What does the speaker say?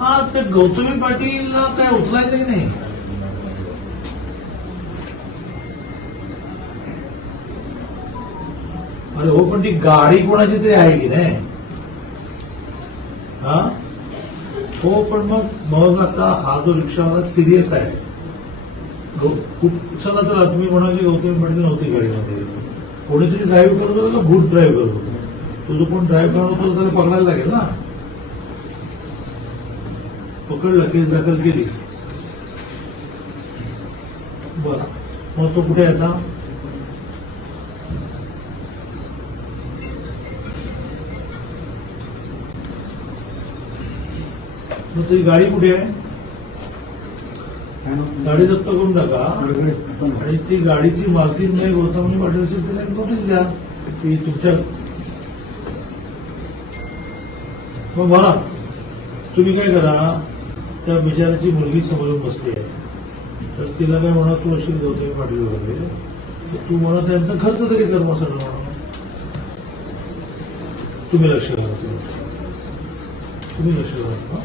हा ते गौतमी पाटीलला काय उचलायचंही नाही. अरे हो पण ती गाडी कोणाची तरी आहे की नाही? हा? हो पण मग मग आता हा जो रिक्षावाला सिरियस आहे. खूप चला चला तुम्ही म्हणाल की गौतमी पाटील नव्हती गाडीमध्ये कोणीतरी ड्राईव्ह करत होतं का? भूत ड्राईव्ह करत होतं. तो जो कोण ड्राईव्ह करत होता त्याला पकडायला लागेल ना. पकडलं केस दाखल केली. बर. मग तो कुठे आहे आता? मग तुझी गाडी कुठे आहे? गाडी जप्त करून टाका. आणि ती गाडीची मालकीन नाही गौतमी पाटील असेल त्याला नोटीस द्या. की तुमच्या मग बघा तुम्ही काय करा त्या बिचाराची मुलगी समोरून बसते. तर तिला काय म्हणा तू अशी गौतमी पाटील वगैरे. तर तू म्हणा त्यांचा खर्च तरी कर मग सगळं म्हणा. तुम्ही लक्ष घाला तुम्ही. लक्ष घाला